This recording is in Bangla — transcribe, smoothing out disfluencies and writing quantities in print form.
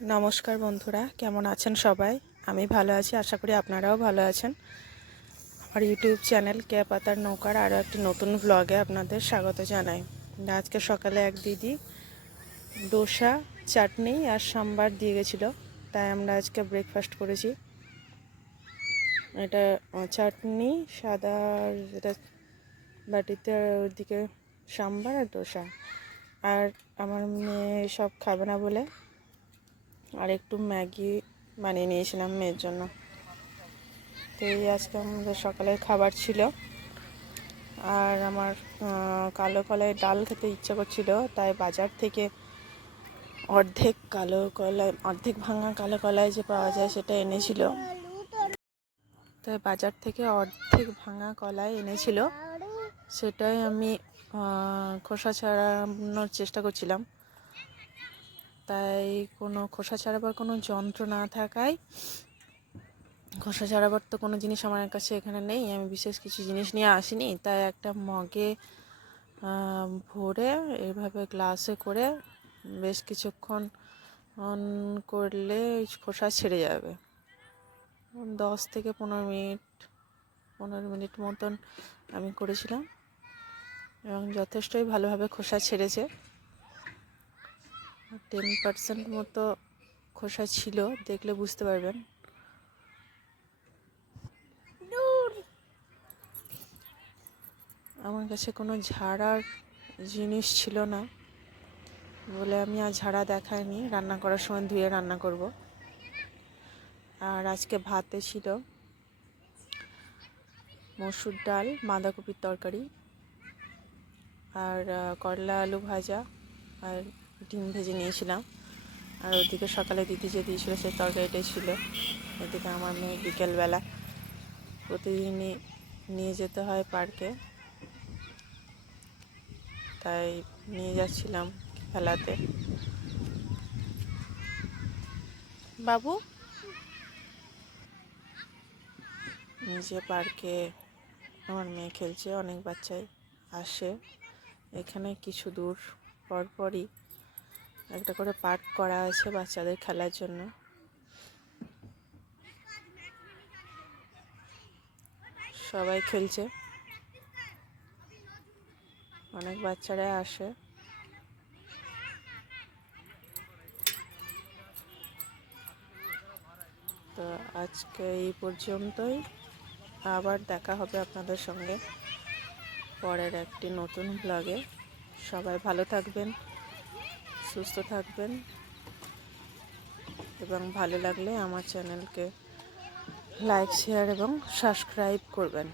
নমস্কার বন্ধুরা, কেমন আছেন সবাই? আমি ভালো আছি, আশা করি আপনারাও ভালো আছেন। আমার ইউটিউব চ্যানেল কে পাতার নৌকার আরও একটি নতুন ব্লগে আপনাদের স্বাগত জানাই। আজকে সকালে এক দিদি ডোসা, চাটনি আর সাম্বার দিয়ে গেছিলো, তাই আমরা আজকে ব্রেকফাস্ট করেছি। এটা চাটনি সাদা, যেটা বাটিতে, ওইদিকে সাম্বার আর ডোসা। আর আমার মেয়ে সব খাবে না বলে আর একটু ম্যাগি বানিয়ে নিয়েছিলাম মেয়ের জন্য। তো এই আজকে আমাদের সকালের খাবার ছিল। আর আমার কালো কলাই ডাল খেতে ইচ্ছা করছিল, তাই বাজার থেকে অর্ধেক ভাঙা কালো কলাই যে পাওয়া যায় সেটা এনেছিল। তাই বাজার থেকে অর্ধেক ভাঙা কলাই এনেছিল, সেটাই আমি খোসা ছাড়ানোর চেষ্টা করছিলাম। তাই কোনো খোসা ছাড়াবার কোনো যন্ত্র না থাকায়, খোসা ছাড়াবার তো কোনো জিনিস আমার কাছে এখানে নেই, আমি বিশেষ কিছু জিনিস নিয়ে আসিনি, তাই একটা মগে ভরে এইভাবে গ্লাসে করে বেশ কিছুক্ষণ করলে খোসা ছেড়ে যাবে। 10 থেকে 15 মিনিট মতন আমি করেছিলাম এবং যথেষ্টই ভালোভাবে খোসা ছেড়েছে। 10% মতো খোসা ছিল, দেখলে বুঝতে পারবেন। আমার কাছে কোনো ঝাড়ার জিনিস ছিল না বলে আমি আর ঝাড়া দেখাইনি, রান্না করার সময় ধুয়ে রান্না করব। আর আজকে ভাতে ছিল মসুর ডাল, বাঁধাকপির তরকারি, আর করলা আলু ভাজা, আর ডিম ভেজে নিয়েছিলাম। আর ওদিকে সকালে দিদি যে দিয়েছিল সেই তরকারিটাই ছিল। এদিকে আমার মেয়ে বিকেলবেলা প্রতিদিনই নিয়ে যেতে হয় পার্কে, তাই নিয়ে যাচ্ছিলাম খেলাতে। বাবু নিজে পার্কে আমার মেয়ে খেলছে, অনেক বাচ্চাই আসে এখানে। কিছু দূর পরপরই একটা করে পার্ক করা আছে বাচ্চাদের খেলার জন্য। সবাই খেলছে, অনেক বাচ্চারা আসে। তো আজকে এই পর্যন্তই, আবার দেখা হবে আপনাদের সঙ্গে পরের একটি নতুন ব্লগে। সবাই ভালো থাকবেন, সুস্থ থাকবেন এবং ভালো লাগলে আমার চ্যানেলকে লাইক, শেয়ার এবং সাবস্ক্রাইব করবেন।